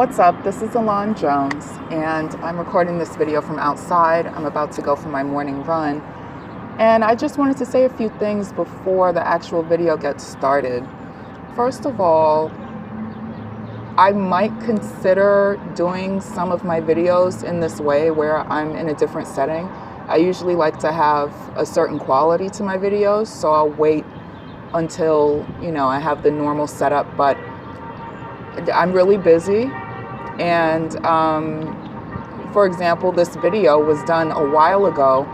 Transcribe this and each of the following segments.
What's up? This is Elan Jones, and I'm recording this video from outside. I'm about to go for my morning run, and I just wanted to say a few things before the actual video gets started. First of all, I might consider doing some of my videos in this way where I'm in a different setting. I usually like to have a certain quality to my videos, so I'll wait until, I have the normal setup, but I'm really busy. And for example, this video was done a while ago,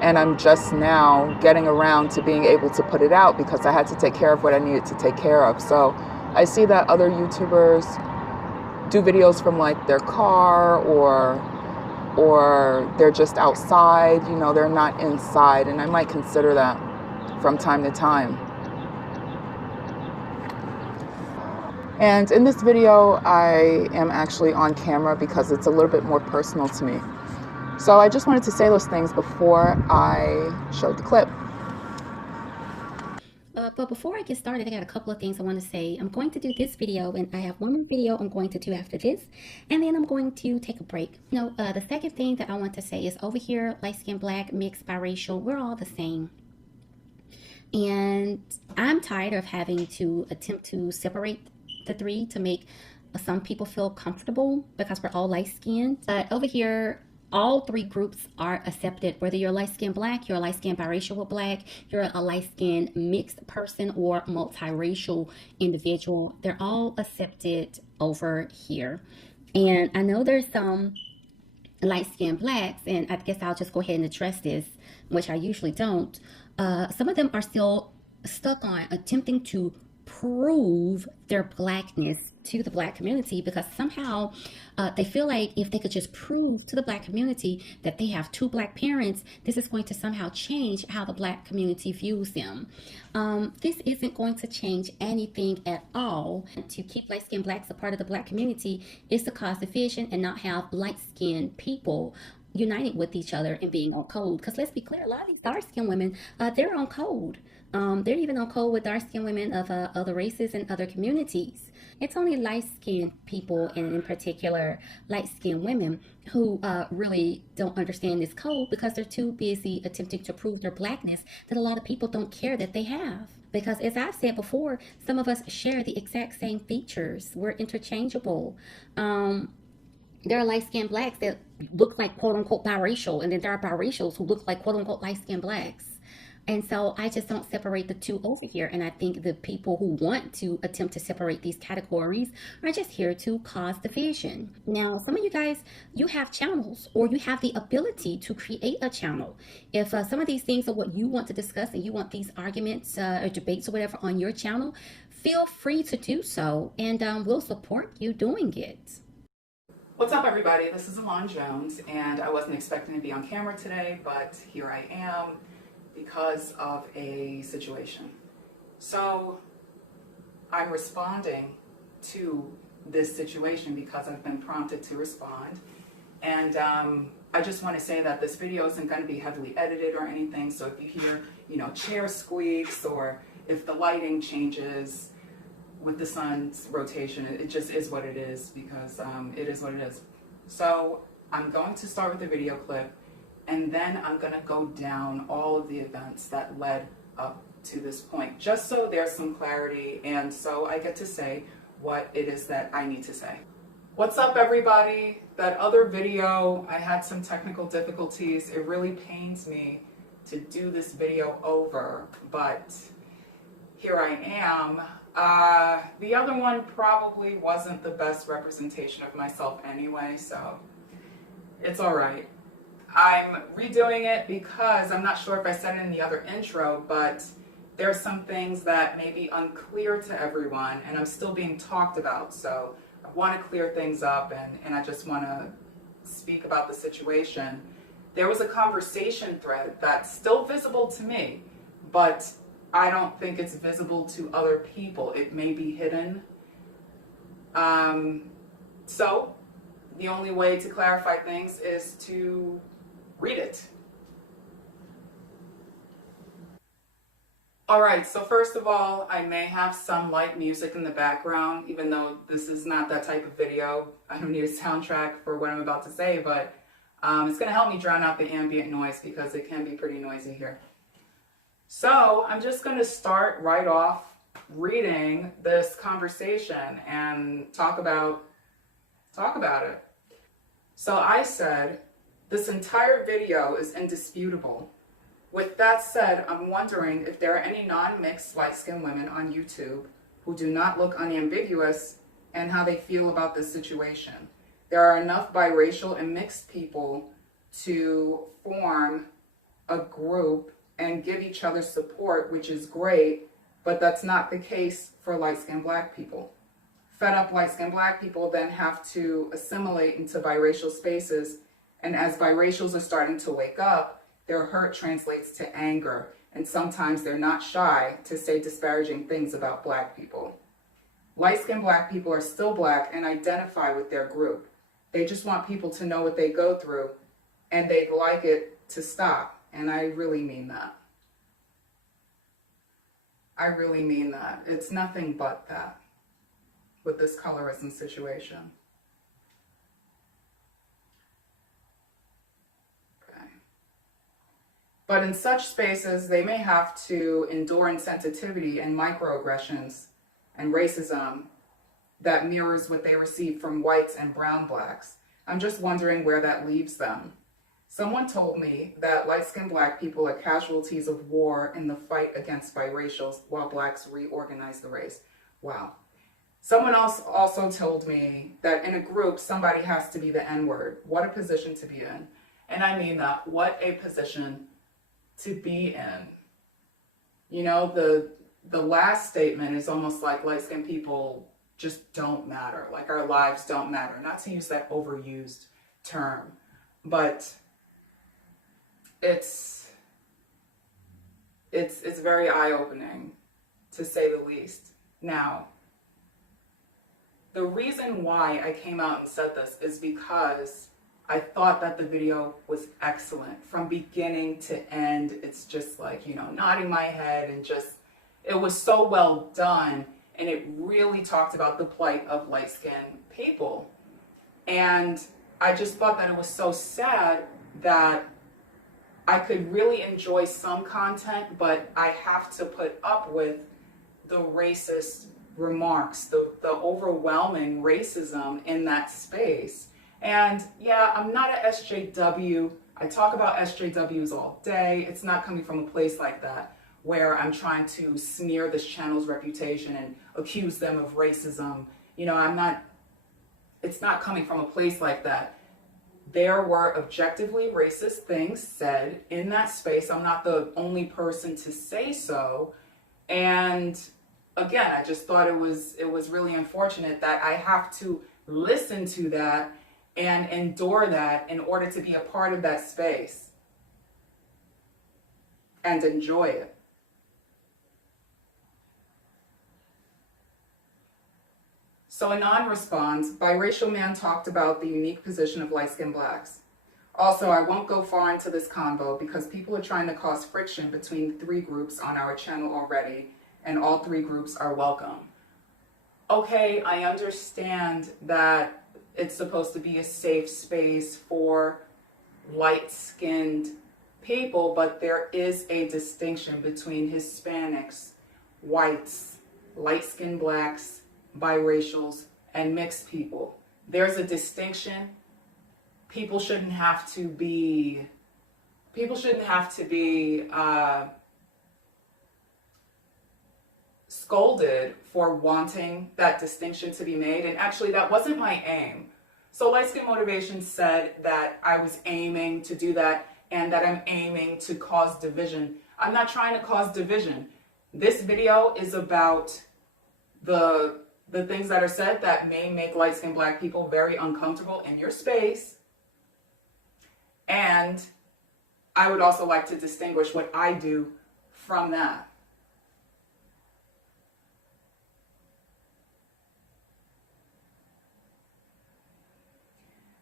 and I'm just now getting around to being able to put it out because I had to take care of what I needed to take care of. So I see that other YouTubers do videos from like their car or they're just outside, they're not inside, and I might consider that from time to time. And in this video, I am actually on camera because it's a little bit more personal to me. So I just wanted to say those things before I showed the clip. But before I get started, I got a couple of things I want to say. I'm going to do this video, and I have one more video I'm going to do after this, and then I'm going to take a break. The second thing that I want to say is over here, light skin, black, mixed, biracial, we're all the same. And I'm tired of having to attempt to separate the three to make some people feel comfortable because we're all light skinned. But over here, all three groups are accepted. Whether you're light skinned black, you're a light skinned biracial with black, you're a light skinned mixed person, or multiracial individual, they're all accepted over here. And I know there's some light skinned blacks, and I guess I'll just go ahead and address this, which I usually don't. Some of them are still stuck on attempting to prove their blackness to the black community because somehow they feel like if they could just prove to the black community that they have two black parents, this is going to somehow change how the black community views them. This isn't going to change anything at all. To keep light-skinned blacks a part of the black community is to cause division and not have light-skinned people united with each other and being on code. Because let's be clear, a lot of these dark-skinned women, they're on code. They're even on code with dark-skinned women of other races and other communities. It's only light-skinned people, and in particular light-skinned women, who really don't understand this code because they're too busy attempting to prove their blackness that a lot of people don't care that they have. Because as I've said before, some of us share the exact same features. We're interchangeable. There are light-skinned blacks that look like quote-unquote biracial, and then there are biracials who look like quote-unquote light-skinned blacks. And so I just don't separate the two over here. And I think the people who want to attempt to separate these categories are just here to cause division. Now, some of you guys, you have channels, or you have the ability to create a channel. If some of these things are what you want to discuss and you want these arguments or debates or whatever on your channel, feel free to do so, and we'll support you doing it. What's up, everybody? This is Elan Jones, and I wasn't expecting to be on camera today, but here I am because of a situation. So I'm responding to this situation because I've been prompted to respond. And I just want to say that this video isn't going to be heavily edited or anything. So if you hear, chair squeaks, or if the lighting changes with the sun's rotation, it just is what it is, because it is what it is. So I'm going to start with the video clip, and then I'm going to go down all of the events that led up to this point, just so there's some clarity and so I get to say what it is that I need to say. What's up, everybody? That other video, I had some technical difficulties. It really pains me to do this video over, but here I am. The other one probably wasn't the best representation of myself anyway, so it's all right. I'm redoing it because I'm not sure if I said it in the other intro, but there's some things that may be unclear to everyone, and I'm still being talked about. So I want to clear things up, and I just want to speak about the situation. There was a conversation thread that's still visible to me, but I don't think it's visible to other people. It may be hidden. So the only way to clarify things is to read it. All right, so first of all, I may have some light music in the background, even though this is not that type of video. I don't need a soundtrack for what I'm about to say, but it's going to help me drown out the ambient noise because it can be pretty noisy here. So I'm just going to start right off reading this conversation and talk about it. So I said, this entire video is indisputable. With that said, I'm wondering if there are any non-mixed light-skinned women on YouTube who do not look unambiguous and how they feel about this situation. There are enough biracial and mixed people to form a group and give each other support, which is great, but that's not the case for light-skinned black people. Fed up light-skinned black people then have to assimilate into biracial spaces, and as biracials are starting to wake up, their hurt translates to anger, and sometimes they're not shy to say disparaging things about black people. Light-skinned black people are still black and identify with their group. They just want people to know what they go through, and they'd like it to stop, and I really mean that. I really mean that. It's nothing but that with this colorism situation. But in such spaces, they may have to endure insensitivity and microaggressions and racism that mirrors what they receive from whites and brown blacks. I'm just wondering where that leaves them. Someone told me that light-skinned black people are casualties of war in the fight against biracials while blacks reorganize the race. Wow. Someone else also told me that in a group, somebody has to be the N-word. What a position to be in. And I mean that. What a position to be in. You know, the last statement is almost like light-skinned people just don't matter, like our lives don't matter. Not to use that overused term, but it's very eye-opening, to say the least. Now, the reason why I came out and said this is because I thought that the video was excellent from beginning to end. It's just like, you know, nodding my head and just, it was so well done. And it really talked about the plight of light-skinned people. And I just thought that it was so sad that I could really enjoy some content, but I have to put up with the racist remarks, the overwhelming racism in that space. And yeah, I'm not an SJW. I talk about SJWs all day. It's not coming from a place like that where I'm trying to smear this channel's reputation and accuse them of racism. You know, it's not coming from a place like that. There were objectively racist things said in that space. I'm not the only person to say so. And again, I just thought it was really unfortunate that I have to listen to that and endure that in order to be a part of that space and enjoy it. So Anon responds, biracial man talked about the unique position of light-skinned blacks. Also, I won't go far into this convo because people are trying to cause friction between the three groups on our channel already, and all three groups are welcome. Okay, I understand that it's supposed to be a safe space for light-skinned people, but there is a distinction between Hispanics, whites, light-skinned blacks, biracials, and mixed people. There's a distinction. People shouldn't have to be scolded for wanting that distinction to be made. And actually, that wasn't my aim. So Light Skin Motivation said that I was aiming to do that and that I'm aiming to cause division. I'm not trying to cause division. This video is about the things that are said that may make light-skinned black people very uncomfortable in your space. And I would also like to distinguish what I do from that.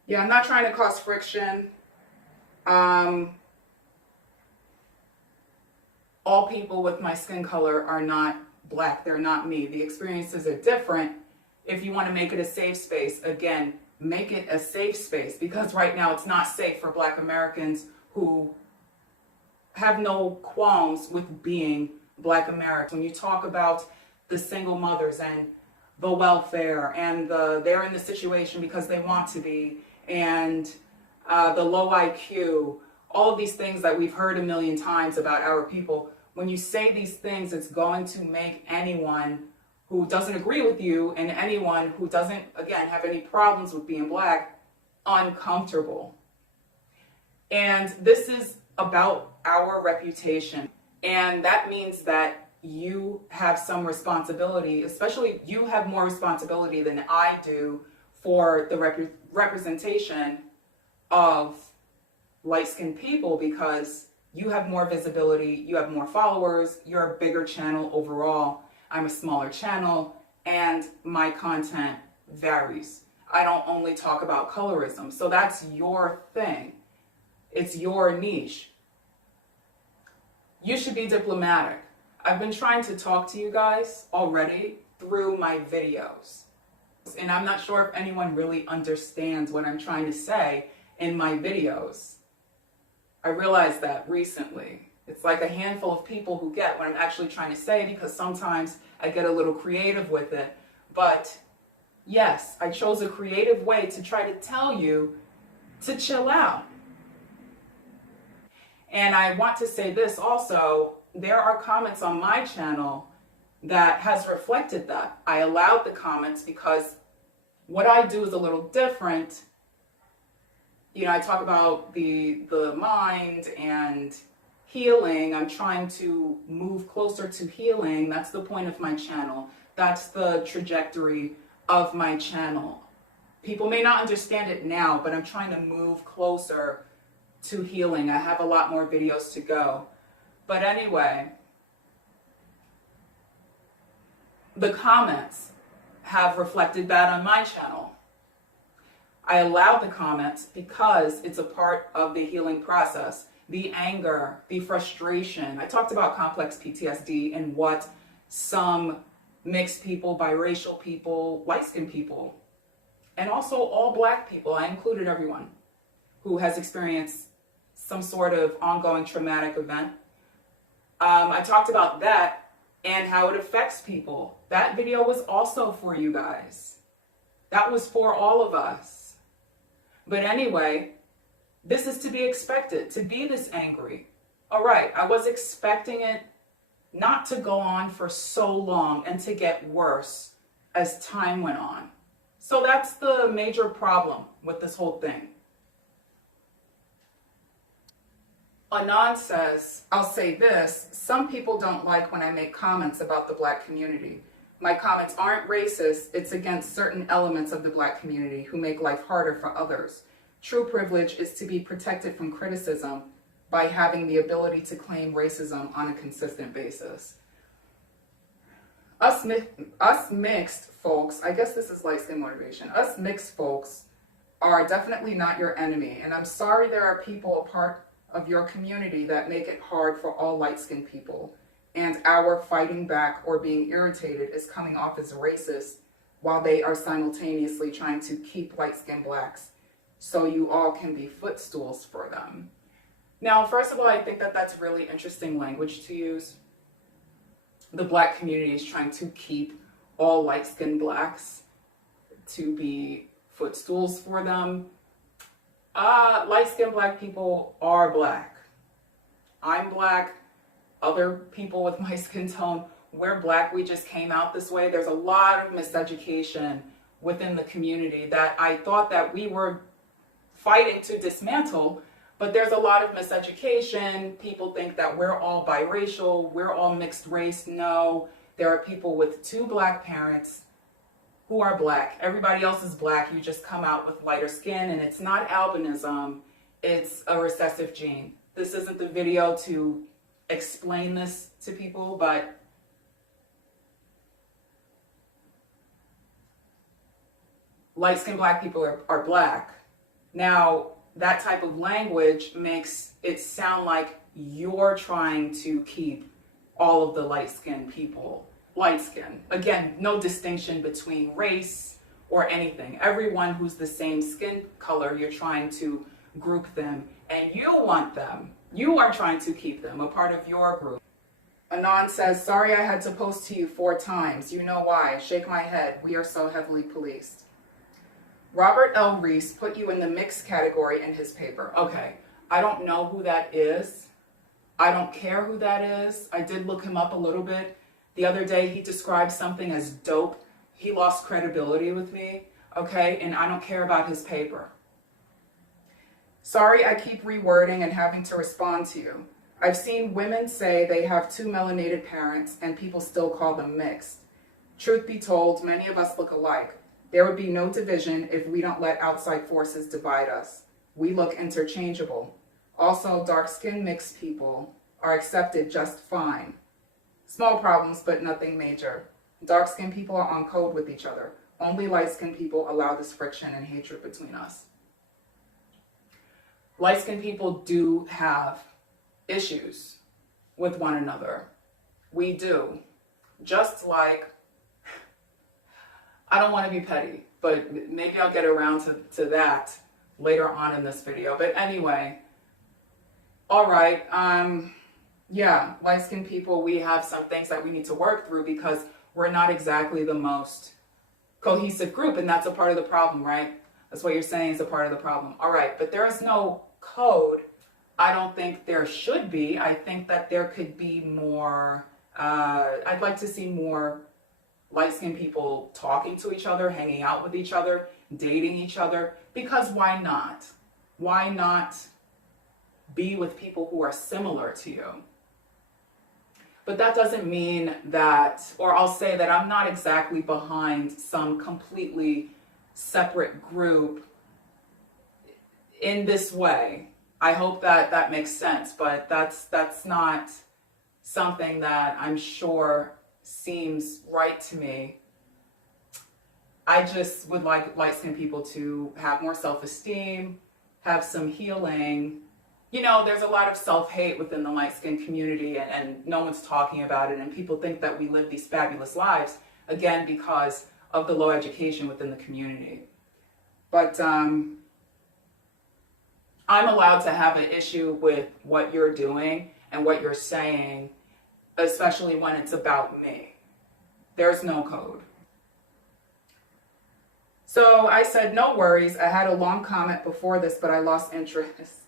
Yeah, I'm not trying to cause friction. all people with my skin color are not black. They're not me. The experiences are different. If you want to make it a safe space, again, make it a safe space, because right now it's not safe for Black Americans who have no qualms with being Black Americans. When you talk about the single mothers and the welfare and they're in the situation because they want to be, and the low IQ, all of these things that we've heard a million times about our people, when you say these things, it's going to make anyone who doesn't agree with you and anyone who doesn't, again, have any problems with being Black uncomfortable. And this is about our reputation. And that means that you have some responsibility, especially you have more responsibility than I do for the representation of light-skinned people, because you have more visibility, you have more followers, you're a bigger channel overall. I'm a smaller channel, and my content varies. I don't only talk about colorism, so that's your thing. It's your niche. You should be diplomatic. I've been trying to talk to you guys already through my videos, and I'm not sure if anyone really understands what I'm trying to say in my videos. I realized that recently. It's like a handful of people who get what I'm actually trying to say, because sometimes I get a little creative with it. But yes, I chose a creative way to try to tell you to chill out. And I want to say this also, there are comments on my channel that has reflected that. I allowed the comments because what I do is a little different. You know, I talk about the mind and healing. I'm trying to move closer to healing. That's the point of my channel. That's the trajectory of my channel. People may not understand it now, but I'm trying to move closer to healing. I have a lot more videos to go. But anyway, the comments have reflected that on my channel. I allowed the comments because it's a part of the healing process. The anger, the frustration. I talked about complex PTSD and what some mixed people, biracial people, light-skinned people, and also all Black people, I included everyone who has experienced some sort of ongoing traumatic event. I talked about that and how it affects people. That video was also for you guys. That was for all of us. But anyway, this is to be expected, to be this angry. All right, I was expecting it not to go on for so long and to get worse as time went on. So that's the major problem with this whole thing. Anon says, I'll say this, some people don't like when I make comments about the Black community. My comments aren't racist, it's against certain elements of the Black community who make life harder for others. True privilege is to be protected from criticism by having the ability to claim racism on a consistent basis. Us mixed folks, I guess this is light-skin motivation, us mixed folks are definitely not your enemy, and I'm sorry there are people a part of your community that make it hard for all light-skinned people, and our fighting back or being irritated is coming off as racist while they are simultaneously trying to keep light-skinned Blacks so you all can be footstools for them. Now, first of all, I think that that's really interesting language to use. The Black community is trying to keep all light-skinned Blacks to be footstools for them. Light-skinned Black people are Black. I'm Black. Other people with my skin tone, we're Black. We just came out this way. There's a lot of miseducation within the community that I thought that we were fighting to dismantle, but there's a lot of miseducation. People think that we're all biracial, we're all mixed race. No, there are people with 2 Black parents who are Black. Everybody else is Black. You just come out with lighter skin, and it's not albinism, it's a recessive gene. This isn't the video to explain this to people, but light-skinned Black people are Black. Now, that type of language makes it sound like you're trying to keep all of the light-skinned people light skin. Again, no distinction between race or anything. Everyone who's the same skin color, you're trying to group them, and you want them. You are trying to keep them a part of your group. Anon says, sorry I had to post to you 4 times. You know why. Shake my head. We are so heavily policed. Robert L. Reese put you in the mixed category in his paper. Okay, I don't know who that is. I don't care who that is. I did look him up a little bit. The other day he described something as dope. He lost credibility with me, okay? And I don't care about his paper. Sorry I keep rewording and having to respond to you. I've seen women say they have 2 melanated parents and people still call them mixed. Truth be told, many of us look alike. There would be no division if we don't let outside forces divide us. We look interchangeable. Also, dark-skinned mixed people are accepted just fine. Small problems, but nothing major. Dark-skinned people are on code with each other. Only light-skinned people allow this friction and hatred between us. Light-skinned people do have issues with one another. We do. Just like, I don't want to be petty, but maybe I'll get around to that later on in this video. But anyway, all right, yeah, light-skinned people, we have some things that we need to work through because we're not exactly the most cohesive group, and that's a part of the problem, right? That's what you're saying is a part of the problem. All right, but there is no code. I don't think there should be. I think that there could be more, I'd like to see more light-skinned people talking to each other, hanging out with each other, dating each other, because why not? Why not be with people who are similar to you? But that doesn't mean that, or I'll say that I'm not exactly behind some completely separate group in this way. I hope that that makes sense, but that's not something that I'm sure seems right to me. I just would like light-skinned people to have more self-esteem, have some healing. You know, there's a lot of self-hate within the light-skinned community, and no one's talking about it, and people think that we live these fabulous lives, again, because of the low education within the community. But I'm allowed to have an issue with what you're doing and what you're saying, especially when it's about me. There's no code. So I said, no worries. I had a long comment before this, but I lost interest.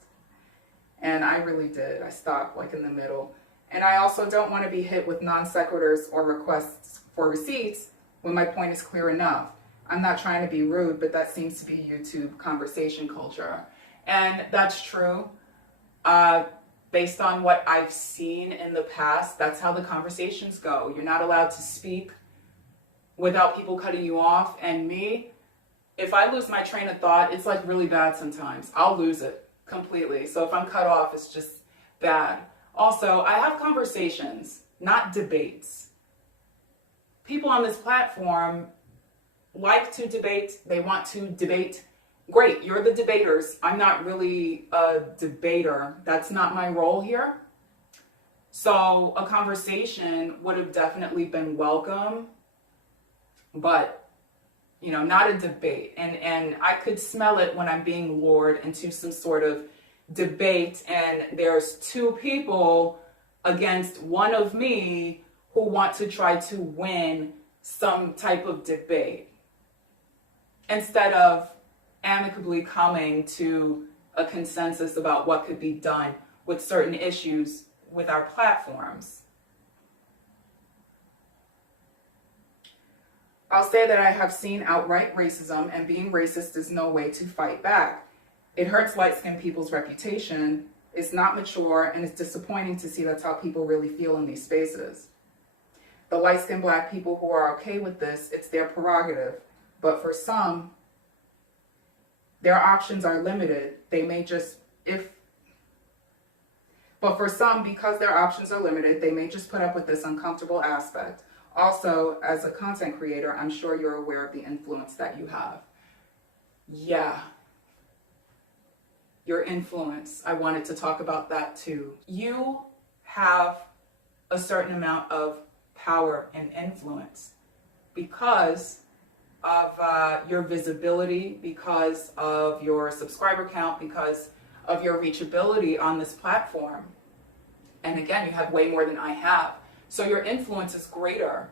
And I really did. I stopped like in the middle. And I also don't want to be hit with non sequiturs or requests for receipts when my point is clear enough. I'm not trying to be rude, but that seems to be YouTube conversation culture. And that's true. Based on what I've seen in the past, that's how the conversations go. You're not allowed to speak without people cutting you off. And me, if I lose my train of thought, it's like really bad sometimes. I'll lose it completely. So if I'm cut off, it's just bad. Also, I have conversations, not debates. People on this platform like to debate. They want to debate. Great, you're the debaters. I'm not really a debater. That's not my role here. So a conversation would have definitely been welcome, but you know, not a debate. And I could smell it when I'm being lured into some sort of debate and there's 2 people against one of me who want to try to win some type of debate instead of amicably coming to a consensus about what could be done with certain issues with our platforms. I'll say that I have seen outright racism, and being racist is no way to fight back. It hurts light-skinned people's reputation, it's not mature, and it's disappointing to see that's how people really feel in these spaces. The light-skinned Black people who are okay with this, it's their prerogative. But for some, their options are limited. They may just, but for some, because their options are limited, they may just put up with this uncomfortable aspect. Also, as a content creator, I'm sure you're aware of the influence that you have. Yeah. Your influence. I wanted to talk about that too. You have a certain amount of power and influence because of your visibility, because of your subscriber count, because of your reachability on this platform. And again, you have way more than I have. So your influence is greater.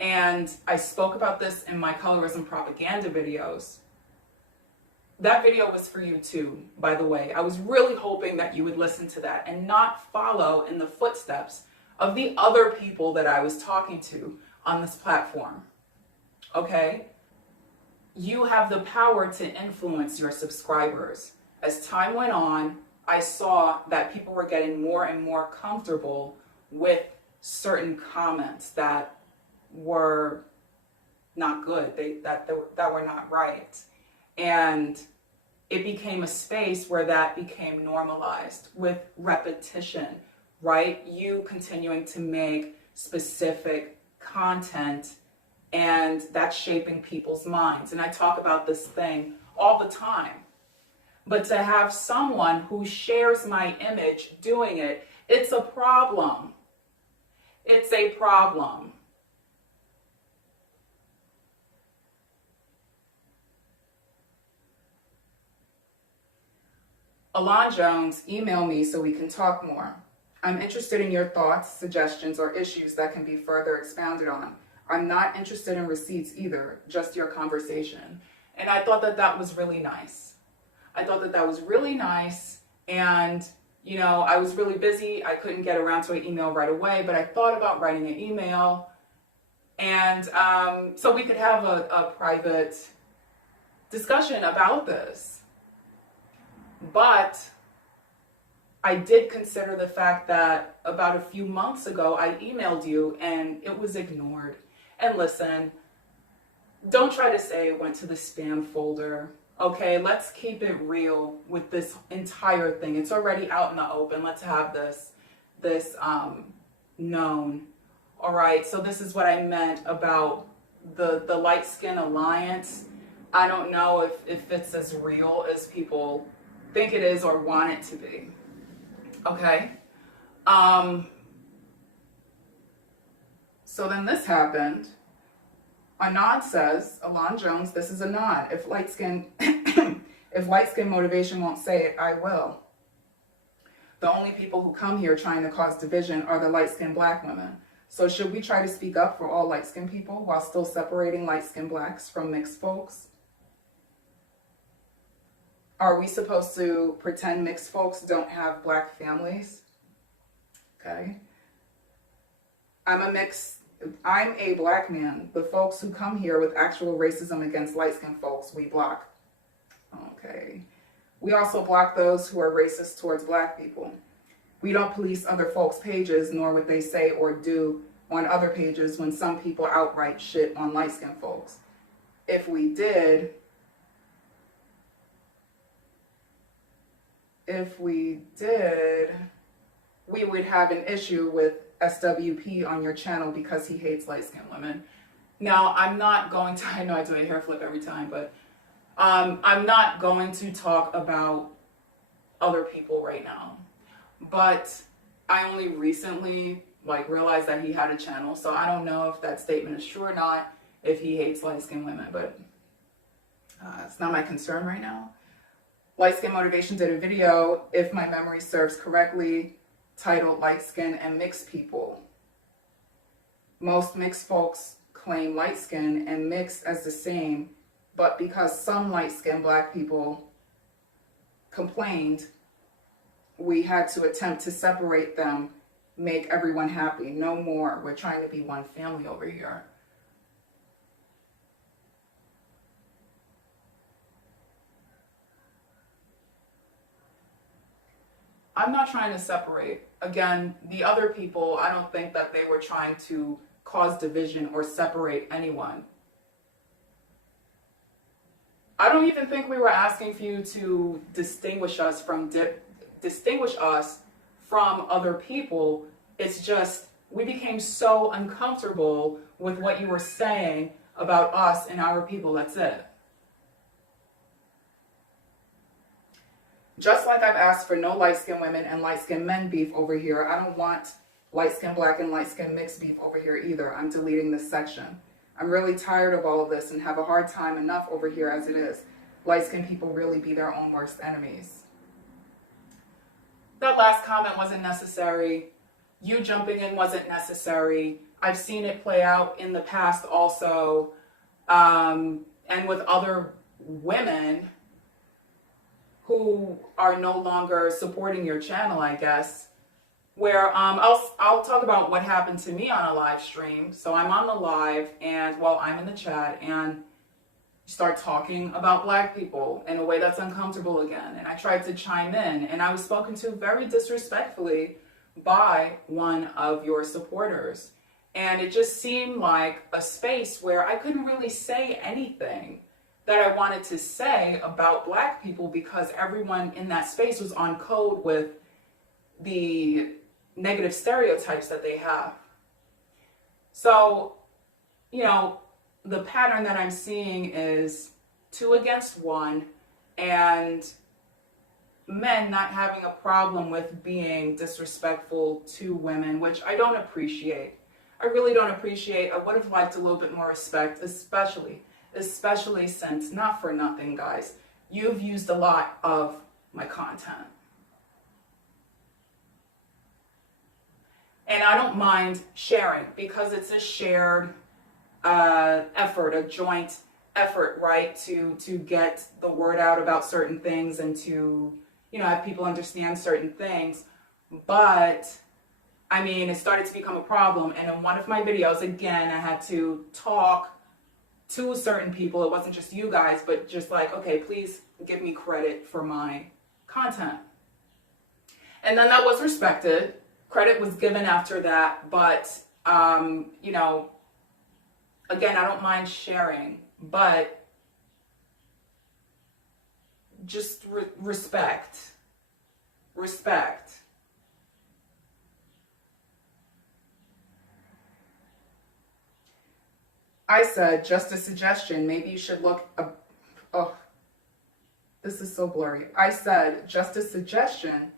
And I spoke about this in my colorism propaganda videos. That video was for you too, by the way. I was really hoping that you would listen to that and not follow in the footsteps of the other people that I was talking to on this platform. Okay? You have the power to influence your subscribers. As time went on, I saw that people were getting more and more comfortable with certain comments that were not good, that were not right. And it became a space where that became normalized with repetition, right? You continuing to make specific content, and that's shaping people's minds. And I talk about this thing all the time. But to have someone who shares my image doing it, it's a problem. It's a problem. Elan Jones, email me so we can talk more. I'm interested in your thoughts, suggestions, or issues that can be further expounded on. I'm not interested in receipts either, just your conversation. And I thought that that was really nice. I thought that that was really nice. And, you know, I was really busy. I couldn't get around to an email right away, but I thought about writing an email. And so we could have a private discussion about this. But I did consider the fact that about a few months ago, I emailed you and it was ignored. And listen, don't try to say it went to the spam folder. Okay, let's keep it real with this entire thing. It's already out in the open. Let's have this known. All right, so this is what I meant about the Light Skin Alliance. I don't know if it's as real as people think it is or want it to be. Okay. So then this happened. Anon says, Elan Jones, this is Anon. If light skin motivation won't say it, I will. The only people who come here trying to cause division are the light-skinned black women. So should we try to speak up for all light-skinned people while still separating light-skinned blacks from mixed folks? Are we supposed to pretend mixed folks don't have black families? Okay. I'm a black man. The folks who come here with actual racism against light-skinned folks, we block. Okay. We also block those who are racist towards black people. We don't police other folks' pages, nor what they say or do on other pages when some people outright shit on light-skinned folks. If we did, we would have an issue with SWP on your channel because he hates light-skinned women. Now, I'm not going to, I know I do a hair flip every time, but I'm not going to talk about other people right now. But I only recently realized that he had a channel, so I don't know if that statement is true or not, if he hates light-skinned women, but it's not my concern right now. Light Skin Motivation did a video, if my memory serves correctly, titled Light Skin and Mixed People. Most mixed folks claim light skin and mixed as the same, but because some light-skinned black people complained, we had to attempt to separate them, make everyone happy. No more. We're trying to be one family over here. I'm not trying to separate. Again, the other people, I don't think that they were trying to cause division or separate anyone. I don't even think we were asking for you to distinguish us from other people. It's just we became so uncomfortable with what you were saying about us and our people. That's it. Just like I've asked for no light-skinned women and light-skinned men beef over here, I don't want light skin black and light skin mixed beef over here either. I'm deleting this section. I'm really tired of all of this and have a hard time enough over here as it is. Light skin people really be their own worst enemies. That last comment wasn't necessary. You jumping in wasn't necessary. I've seen it play out in the past also, and with other women who are no longer supporting your channel, I guess, where I'll talk about what happened to me on a live stream. So I'm on the live, and well, I'm in the chat, and start talking about black people in a way that's uncomfortable again. And I tried to chime in, and I was spoken to very disrespectfully by one of your supporters. And it just seemed like a space where I couldn't really say anything that I wanted to say about black people because everyone in that space was on code with the negative stereotypes that they have. So, you know, the pattern that I'm seeing is 2 against 1, and men not having a problem with being disrespectful to women, which I don't appreciate. I really don't appreciate. I would have liked a little bit more respect, especially since, not for nothing, guys, you've used a lot of my content. And I don't mind sharing because it's a shared effort, a joint effort, right, to get the word out about certain things and to, you know, have people understand certain things. But I mean, it started to become a problem, and in one of my videos, again, I had to talk to certain people. It wasn't just you guys, but just like, okay, please give me credit for my content. And then that was respected. Credit was given after that, but you know, again, I don't mind sharing, but just respect. I said, just a suggestion, maybe you should look, oh, this is so blurry. I said, just a suggestion,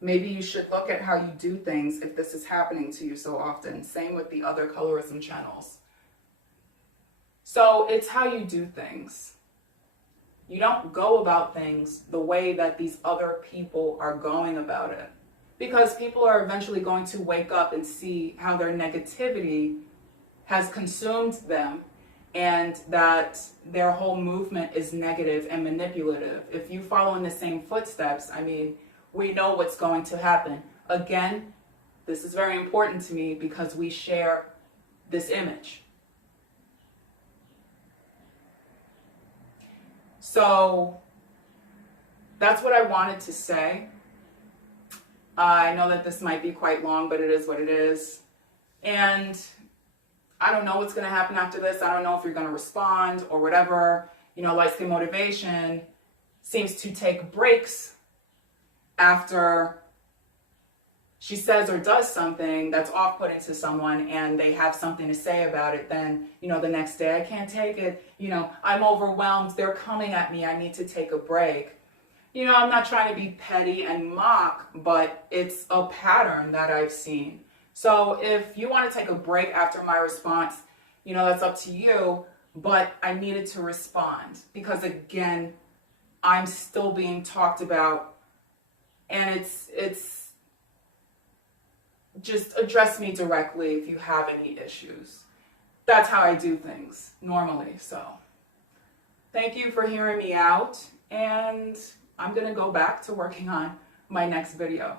maybe you should look at how you do things if this is happening to you so often. Same with the other colorism channels. So it's how you do things. You don't go about things the way that these other people are going about it. Because people are eventually going to wake up and see how their negativity has consumed them and that their whole movement is negative and manipulative. If you follow in the same footsteps, I mean, we know what's going to happen. Again, this is very important to me because we share this image. So that's what I wanted to say. I know that this might be quite long, but it is what it is. And I don't know what's going to happen after this. I don't know if you're going to respond or whatever. You know, Light Skin Motivation seems to take breaks after she says or does something that's off-putting to someone and they have something to say about it. Then, you know, the next day, I can't take it. You know, I'm overwhelmed. They're coming at me. I need to take a break. You know, I'm not trying to be petty and mock, but it's a pattern that I've seen. So if you want to take a break after my response, you know, that's up to you, but I needed to respond because, again, I'm still being talked about, and it's just address me directly if you have any issues. That's how I do things normally. So thank you for hearing me out, and I'm going to go back to working on my next video.